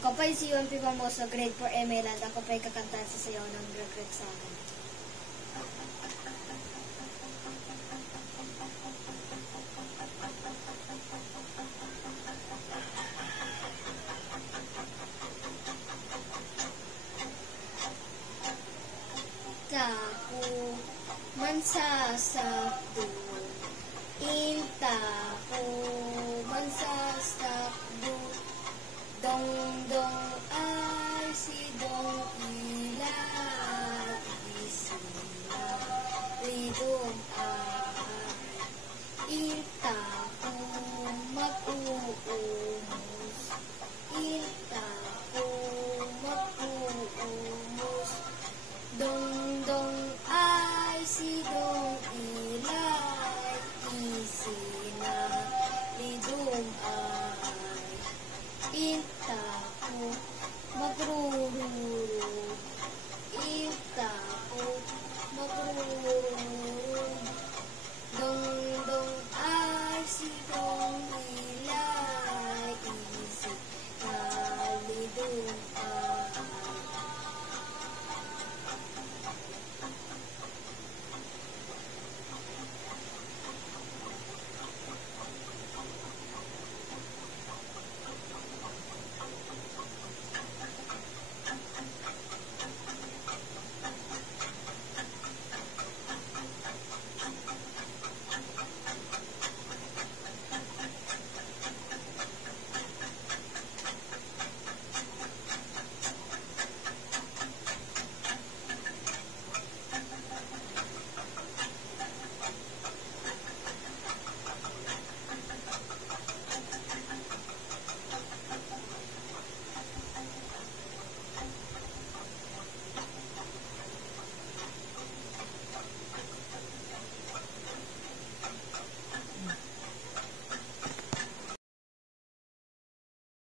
Ako pa'y si Juan P. Famoso, grade 4 Emerald. Ako pa'y kakantahan sa sayaw ng Regret sa akin. Taku mansasakdo, inta ko mansasakdo, dong ay si dong ilat, isila lidong ay, inta ko mag-uumos, inta ko mag-uumos, dong ay si dong ilay, isina lidong ay, inta ko magrurulos.